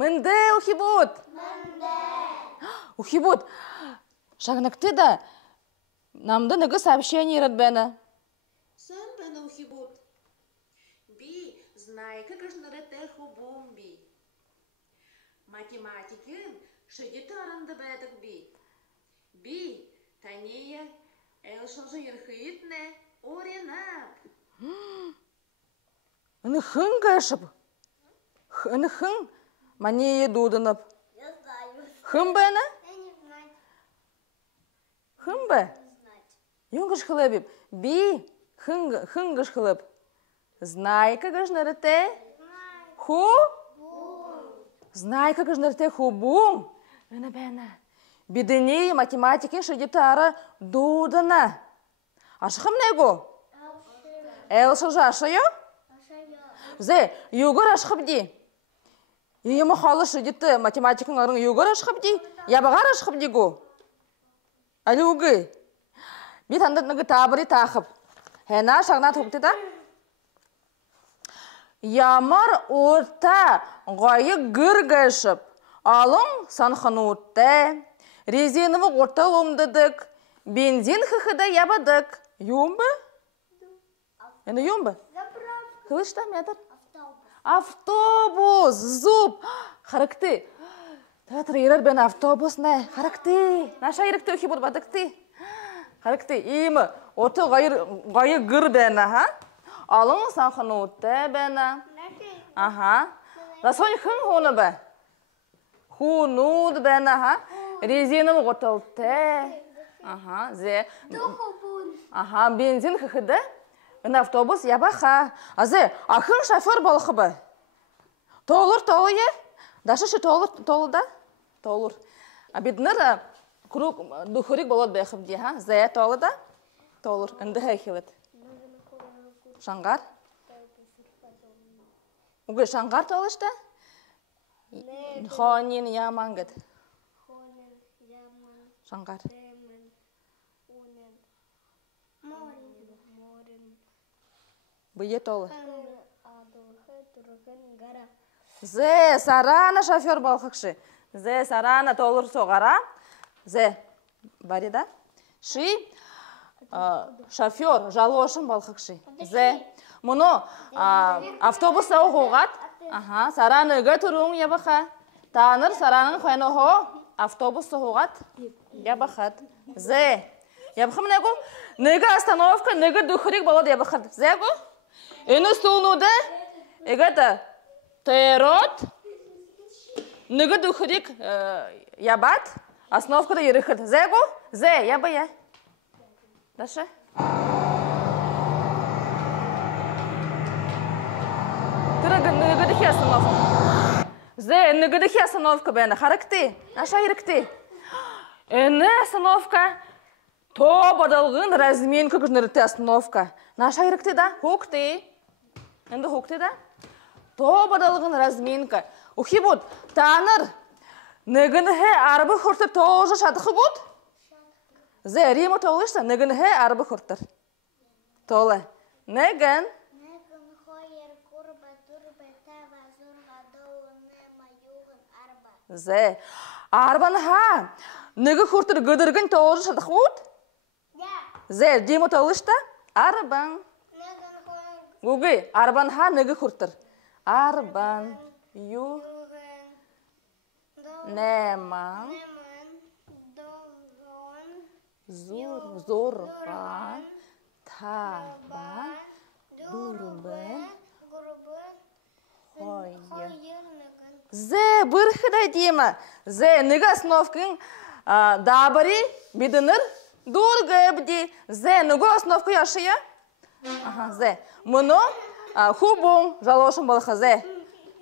Мынде ухибут. Ухибут. Шагнакты да. Намда нага сообщение радбена. Сан бена ухибут. Би, знай, как же нарете хубум би. Математикин шидит аранда бедак би. Би, тания, элшонжа ерхитне, оренап. Нхын гашып. Нхын мане едудынып. Я знаю. Хым бена? Я не знаю. Хым бе? Не знать. Юнгыш хылыбып. Би, хынгыш хылып. Знай, как же нарете ху? Знай, как же нарете хубум. Бена бена. Бидыни математикин шидитара дудана. Ашхым него? Элшонжа ашайо? Зе, югор ашхыбди. Ему халы шидиты математикин арын югор ашхыбди. Ябагар ашхыбди го. Алюгы. Бит андат нагы табыри тахып. Хена шагна тукты да? Ямар орта гайы гыргашып. Алың санханутты. Резиновый орта ломдыдык. Бензин хыхыда ябадык. Юмбы? Эна юмбы? Кылышта метр? Автобус, зуб. Характы. Татыр ерер бен автобус не. Характы. Наша еректі өхи бұр бадыкты. Характы. Имі. Оты ғайы гыр бәна, ха? Алың санханутты бәна. Аха. Расони хын хоны бә? Хунуд бәна, ха? Резиновый отылты. Ага, зе. Ага, бензин хыхыды. Мен автобус ябаха. Азе, ахын шофер балықы бі. Толыр, толы е? Дашы шы толы да? Толыр. Абидныр круг духурик болот бәхіп де, ха? Зе, толы да? Толыр. Үнді хайхилет. Шаңғар? Угы шаңғар толышты? Хонин ямангыд. Шаңғар. Бүйе толы. Зе, сарана шофер балқықшы. Зе, сарана толыр соғара. Зе, бари да? Ши, шофер, жалошын балқықшы. Зе, мұны автобуса оғуғат. Аха, сарана үгі тұруң ябақа. Таныр саранын қойны оғы автобуса оғуғат. Ябақат. Зе, ябақым нәгу? Неге остановка, неге дұхырик болады ябақат. Зе гу? Үні сұлнуды, егеді тайрот, неге дұхырик ябат, остановкада еріхід. Зе гу? Зе, яба я. Дашы? Түрігі неге дұхи остановка. Зе, неге дұхи остановка бәні. Характы, наша ерікті. Үні остановка. То бадалғын разменка күжнерті остановка. Наша ерікті да? Хукты. Енді хукты да? То бадалғын разменка. Ухи бұд, таныр. Негінгі арбы құртыр тоғжы шадықы бұд? Зе, римі тоғышта, негінгі арбы құртыр. Толы. Негін? Негін хойер курба турба таба зурға доуыны майуғын арба. Зе, арбаны ха. Негі құртыр гыдыргын тоғжы шадықы бұд? Зе, римі тоғышта? Арбан. Гугы, арбан ха неге құртыр. Арбан, ю, неман, зур, зорға, таба, дұрбы, хойы. Зе, бірхіда деймі. Зе, неге основкың дабари, бидінір, дұрғы бді. Зе, неге основкы яшыя? Ага, зе. Мұны хубун жалошын балықы. Зе.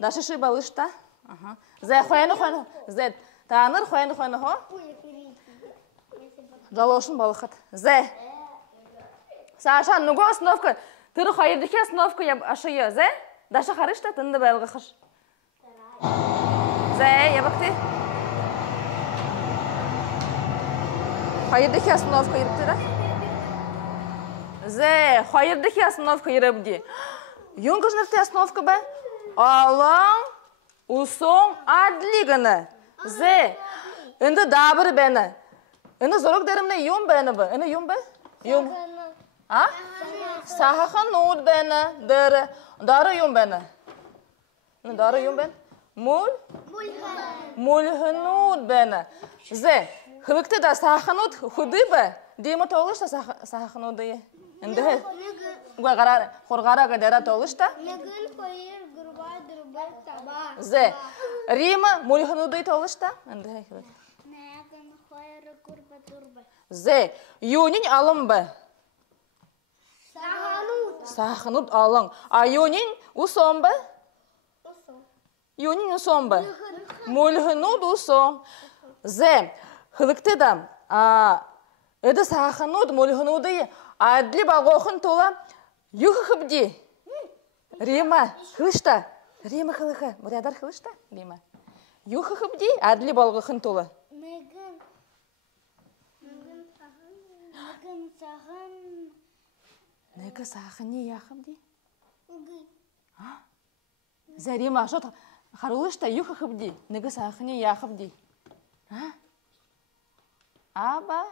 Дашы ши балышта. Ага. Зе, қойны. Зе. Таныр, қойны хо. Жалошын балықыт. Зе. Саша, нүгі основка. Түрі қайырдеке основка ашыя. Зе. Дашы қарышта, тынды байлғы қыш. Зе, ебіқті. Қайырдеке основка еріпті да? Зе, қайырдеке основка еріпті. Юнгы жынырты основка бә? Алаң Усон адлиганы. Зе. Инде дабыр бәні. Инде зорок дәрімне юм бәні бі. Инде юм бі? Юм. А? Саханут бәні. Дары юм бәні. Дары юм бәні. Мульханут бәні. Зе. Хылыкты да саханут худы бі. Деймі тоғылышта сахануды. Инде қорғара ғадара тоғылышта. Зе. Рима мульхануды тоғылышта. Зе. Юнин алым бі. Саханут алың. А юнин усон бі? Юнин усон бі? Мульханут усон. Зе. Хылыкты да эді саханут мульхануды адли бағоқын тола юхы хыбди. Рима хылышта. Рима хылыхы. Мұрядар хылышта? Рима. Юхы хыбди адли бағоқын тола. Негі сахыне яхыбди? Зе Рима шот харылышта юхы хыбди. Негі сахыне яхыбди. Аба?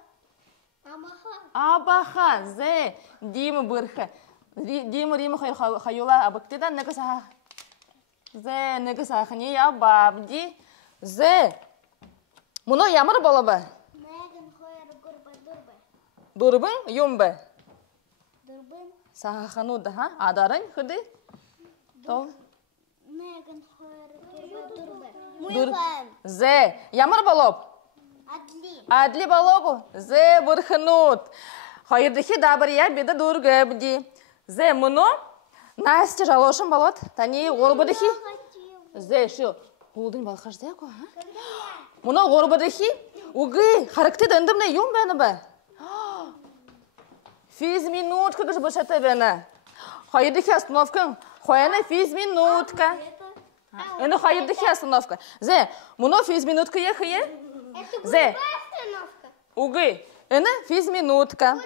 Абаха. Зе. Димы бұрхы. Димы Рима хайула абықтыда негі сахы. Зе. Негі сахыне ябабди. Зе. Мұны ямыр болы ба? Дұрбын юмбы? Сахануды, ха? Адарың хүді? Тол? Зе. Ямыр болып? Адли болобу. Зе бұрхынут. Хайырдықи дабыр я беді дұрғы бді. Зе мұны Настя жалошын болот. Тани ғорбыдықи? Зе шу. Ғолдың балқаш зе ко? Мұны ғорбыдықи? Уғы характы дындымны юм бәні бі? Физ минутка гыш бышаты бәні. Хайырдықи остановкың. Хойаны физ минутка. Әні хайырдықи остановка. Зе мұны физ минутка ехы е? Зе. Угы. Эне физ минутка.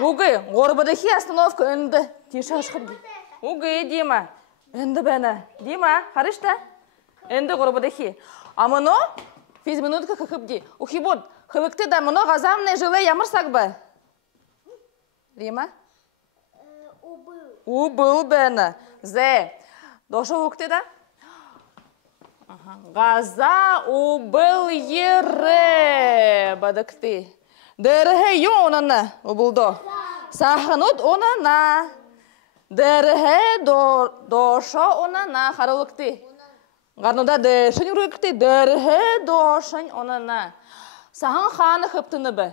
Угы. Горбадахи остановка энді. Тиша ашқырды. Угы, Дима. Энді бәні. Дима, харышта? Энді горбадахи. А мұны физ минутка қықыпди. Ухибуд. Хылыкты да мұны ғазамны жылы ямырсақ ба? Дима? Убыл бәні. Зе. Дошы ұқты да? Газа убыл ере бадыкты. Дәріхе ю онаны убылды. Саханут онана. Дәріхе доша онана харылыкты. Ғарнуда дәшін үрікті. Дәріхе дошын онана. Сахан ханы қыптыны бі?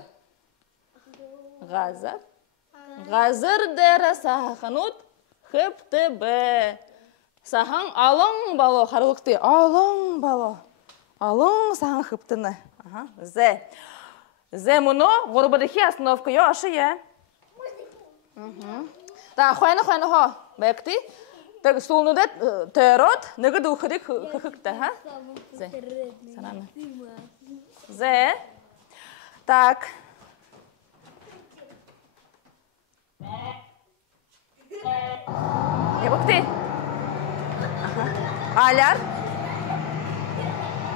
Ғазар. Ғазар дәрі саханут қыпты бі. Сахан алың бало харылықты. Алың бало. Алың сахан қыптыны. Зе. Зе мұны ғорбадықи остановка. Йо, ашы е. Да, қойны хо. Бәкті. Так, сұлынуды тәрот. Нүгі дұқыры қықықты. Зе. Сананы. Зе. Так. Не бәкті? Аляр.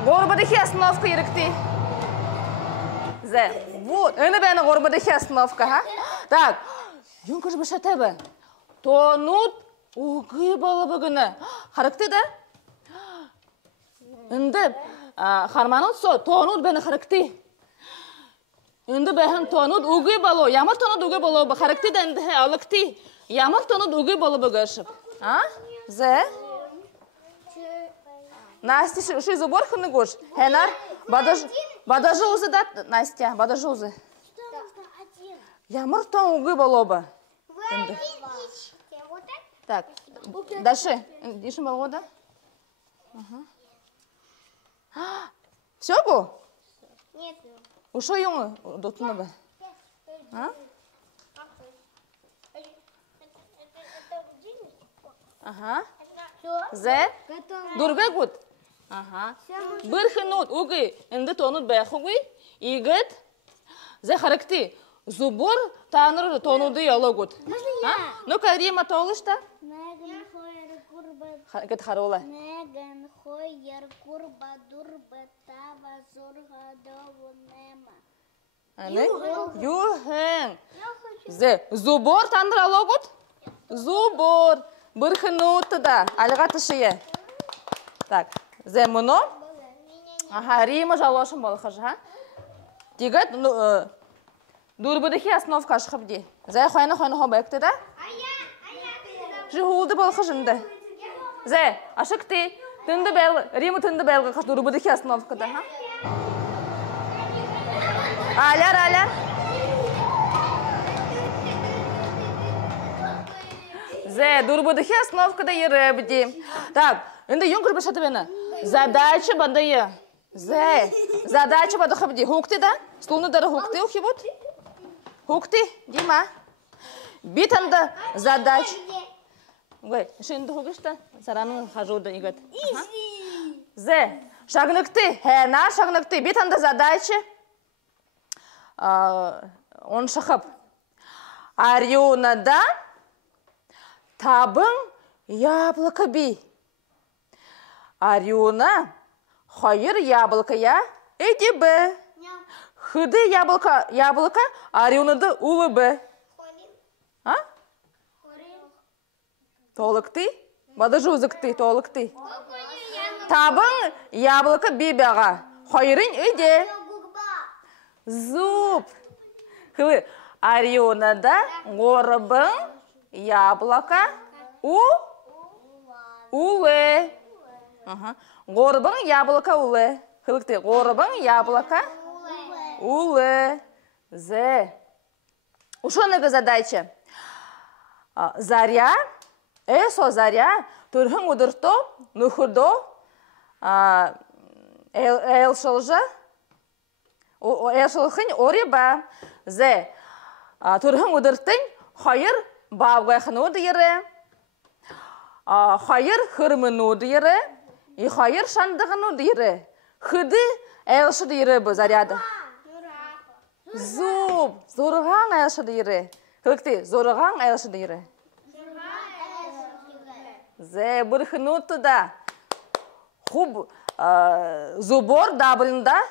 Горбадахи остановка ерікті. Зе. Вот. Өні бәні горбадахи остановка, ха? Так. Юн күш бішәті бі. Тонут ұғы балы бүгіні. Харыкты да? Үнді харманут со. Тонут бәні харыкты. Үнді бәхін тонут ұғы балы. Ямыр тонут ұғы балы бі. Харыкты да үнді алыкты. Ямыр тонут ұғы балы бүгішіп. Зе. Настя, ши заборханы гош. Хенар, бадажы узы да, Настя, бадажы узы. Ямыр тон угы болобы. Так, даши, дишін болғы да? Все бұл? Нет. Ушо юңы дотыны бы? Ага. Зе? Дұрға күт? Ага. Бір хынут уғы, үнді тонут бәйқы ғый, игіт, зе характи, зубур таныр тонуды ялы күт. Ну-ка, Рима тоғышта? Кет харола. Неген хойер курба дурба тава зорга довунема. Аны? Юхен. Зе, зубор тандыралы гот? Зубор. Бұрхынуты да. Алыға тышые. Так, зе мұны? Ага, Рима жалошын болы қыжа. Дегет, дұрбыдықи основка ашқып де. Зе, қойны қобайықты да? Жығуды болы қыжынды. Зе, ашық де. Рима тынды бәлгі қаш дұрбыдықи основка да. Аляр. Зе, дұрбыдықи основкада еріп де. Так, енді ең күрбі шаты бені. Задача бандайы. Зе, задача бады қабди. Хукти да? Столны дары хукти ухи бұд? Хукти, Дима. Битанды задач. Ой, шынды хугышты. Сараның хажуды игат. Зе, шагныкты. Хәна шагныкты. Битанды задача. Он шақып. Арионада табың яблоко би. Ариона хайыр яблоко я эти б. Хыды яблоко Арионады улы б. А? Толыкты? Бады жузыкты, толыкты. Табың яблоко би бәға. Хайырын өйде. Зуб. Хылы. Арионада ғорыбың яблоко улы. Ғорыбың яблоко улы. Хылыкты. Ғорыбың яблоко улы. Зе. Ушоныгы задача. Заря. Заря. Түрхің удырто. Нухудо. Элшылжы. Элшылхын ориба. Зе. Түрхің удыртын. Хайыр бабғайқын одыйыры. Хайыр хырмын одыйыры. Хайыр шандығын одыйыры. Хыды элшы дыйыры бұ заряды. Зуб. Зорған элшы дыйыры. Кілікті. Зорған элшы дыйыры. Зе. Бұрхын оты да. Хуб. Зубор дабылында.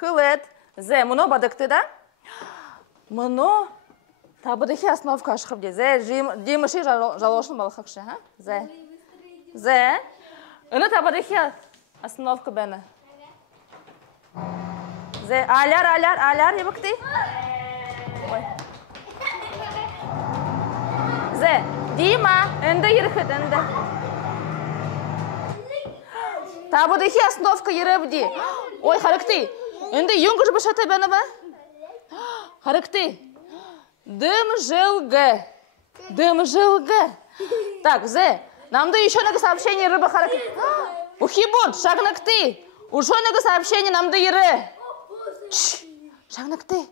Хылет. Зе. Мұны бадықты да. Мұны табыдықи основка ашқып де. Зе. Деміші жалошын балы қақшы. Зе. Үні табыдықи основка бәні. Зе. Аляр. Ебікті. Зе. Дима. Үнді ерхіт. Үнді. Табыдықи основка еріп де. Ой, харыкты. Үнді енгіш бішаты бәні ба? Харыкты. Дым жылгы. Так, Зе. Нам да еще много сообщений рыба харыкты. Ухибут, шагнакты. Уже много сообщений нам да еры. Шагнакты.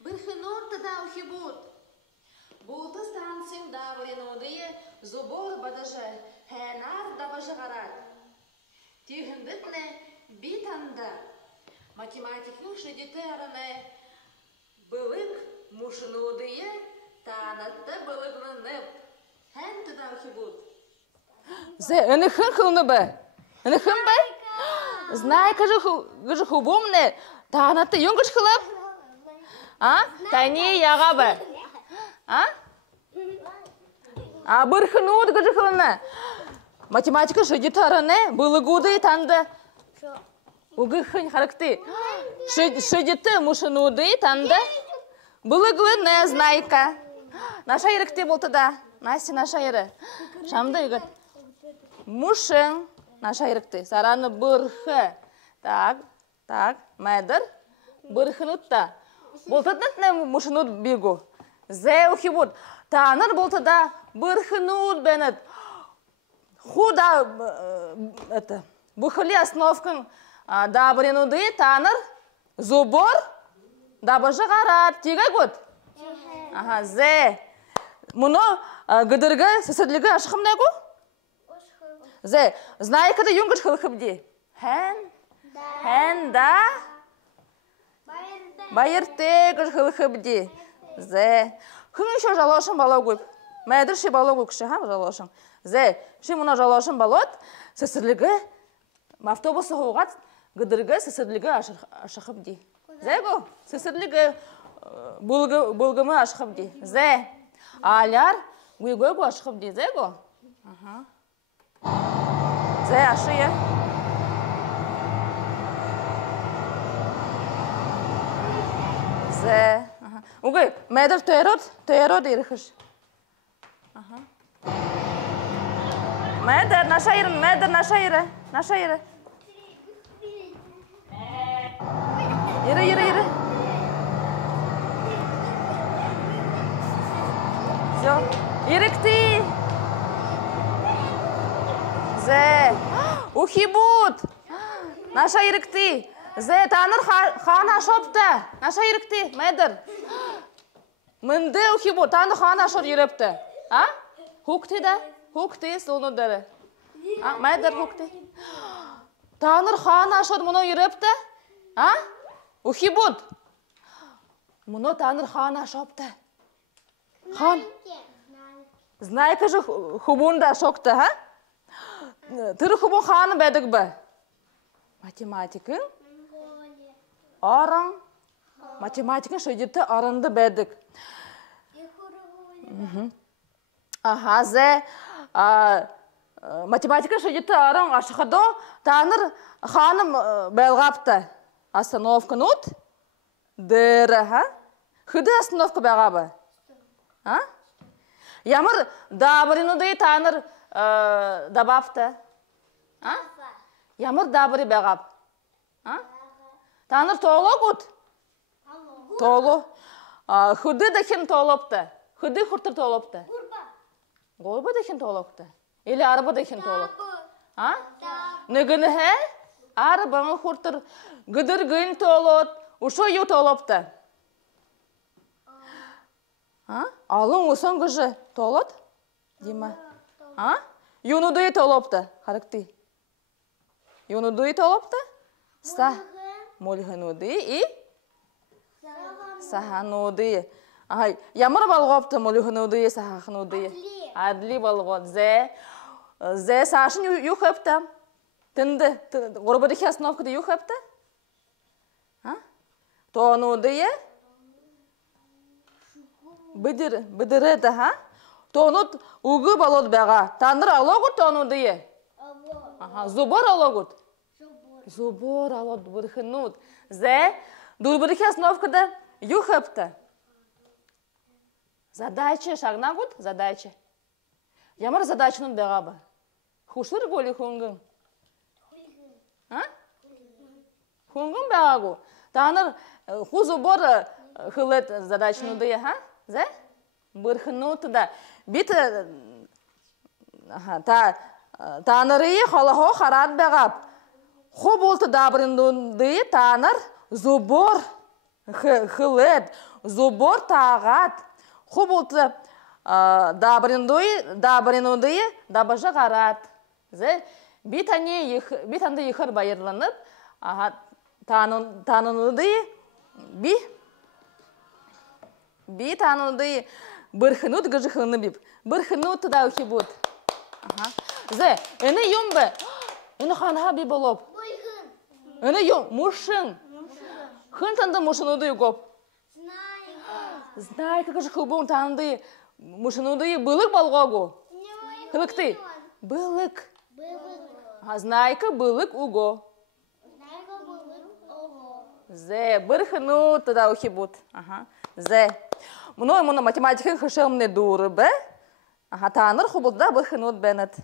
Бұрхынорты да ухибут. Бұлты станцим давленудые зубор бадажы. Хэнар да бажығарад. Түйгіндітні битанда. Математикның шедеті араны бұлық мұшынудые танатты бұлығынып. Хэн тұда ухибут. Зе, үні хын қылыны бі? Үні хын бі? Знай, күжі хубумны танатты юнгыш қылып? Тәне яға бі? Бұрхынуды күжі қылыны. Математика шедеті араны бұлығуды танды. Угы хын харыкты. Шедеті мұшынуды танды. Бұлығыны знайка. Наша ерікте болты да. Насти наша ері. Шамды үйгіт. Мұшын. Наша ерікте. Сараны бұрхы. Так. Мәдір. Бұрхынутта. Болтыдны мұшынуд бігу. Зе ухибуд. Таныр болты да. Бұрхынуд бәнет. Худа бұхыли основкын дабыренуды таныр. Зубор. Дабыжы ғарад. Тегі гуд? Зе. Мұны гыдырғы сесірлігі ашқымдай гу? Зе. Знайкада юнгыш қылықып де? Хэн да? Байырте гыш қылықып де? Зе. Хын еще жалошын бала көп. Мәдір ши балог үкші, жалошың. Зе, ши мұна жалошың балот, сісірлігі, автобусы хоғат, гыдырғы сісірлігі ашықып дей. Зе го, сісірлігі бұлгымы ашықып дей. Зе, аляр, гүйгөгі ашықып дей. Зе го. Зе, ашыя. Зе. Угы, мәдір тойрод еріхіш. Мәдір, наша ирі. Ирі. Все. Ирікті. Зе. Ухибут. Наша ирікті. Зе, таныр хана шопты. Наша ирікті, мәдір. Мынды ухибут, таныр хана шор еріпті. Хукти да? Хукти, соны дәрі. Мәдір хукти. Таныр хана шор мұны еріпті. Ухибут. Мұны таныр хана шопты. Хан. Знайка же хубунда шокты, Тыры хубун ханы бәдік бі? Математикін? Арың. Математикін шөйдетті арынды бәдік. Зе. Математикін шөйдетті арың ашықыды. Таныр ханым бәлғапты. Остановкын ұт. Дәрі, Хыды остановка бәғабы? Ямыр дабырынуды таныр дабапты? Ямыр дабыры бәғап? Таныр толы құт? Толы. Хыды дәхін толыпты? Хыды құртыр толыпты? Ғолбы дәхін толыпты? Или арыбы дәхін толыпты? Нүгіні хә? Арыбыңы құртыр, гыдыр гын толыт, ұшы ю толыпты? Алың ұсын ғыжы толыт? Дима? Юнудуй толыпты? Харыкты? Юнудуй толыпты? Мөлхінуды и? Сахануды. Ямыр балғапты мөлхінуды, сахануды? Адли балғат. Зе сашын юхыпты? Тінді? Ғорбадығы основкады юхыпты? Тонуды? Бідіреді, Тонут уғы балот бәға. Таныр алығыт тонуды? Зубор алығыт? Зубор алығыт бұрхынут. Зе, дұрбадығы основкады юхыпты? Задача шағна ғыт? Задача. Ямыр задачының бәға ба? Хушыр голі хуңгын? Хуңгын бәға ғу? Таныр ху зубор хылет задачының дыя, Зе? Бұрхынуты да. Біті таныры қалахо қарат бәғап. Ху болты дабырынды таныр зубор хылет, зубор тағат. Ху болты дабырынды дабажы қарат. Зе? Бітанды ехір байырланып, танынуды би тануды бұрхынут ғыжықылыны біп. Бұрхынуты да өке бұд. Зе, әні юм бі? Әні қанаға бі болып? Әні юм, мұшын. Хын танды мұшынуды ғоп? Знайка ғыжықыл бұң танды мұшынуды бұлық балғағу? Қылықты? Бұлық. Знайка бұлық ұғы? Зе, бұрхынуты да өке бұд. Зе. Мұны математикын қышылымны дұры бі. Таныр құбылда бұрхынут бәнет.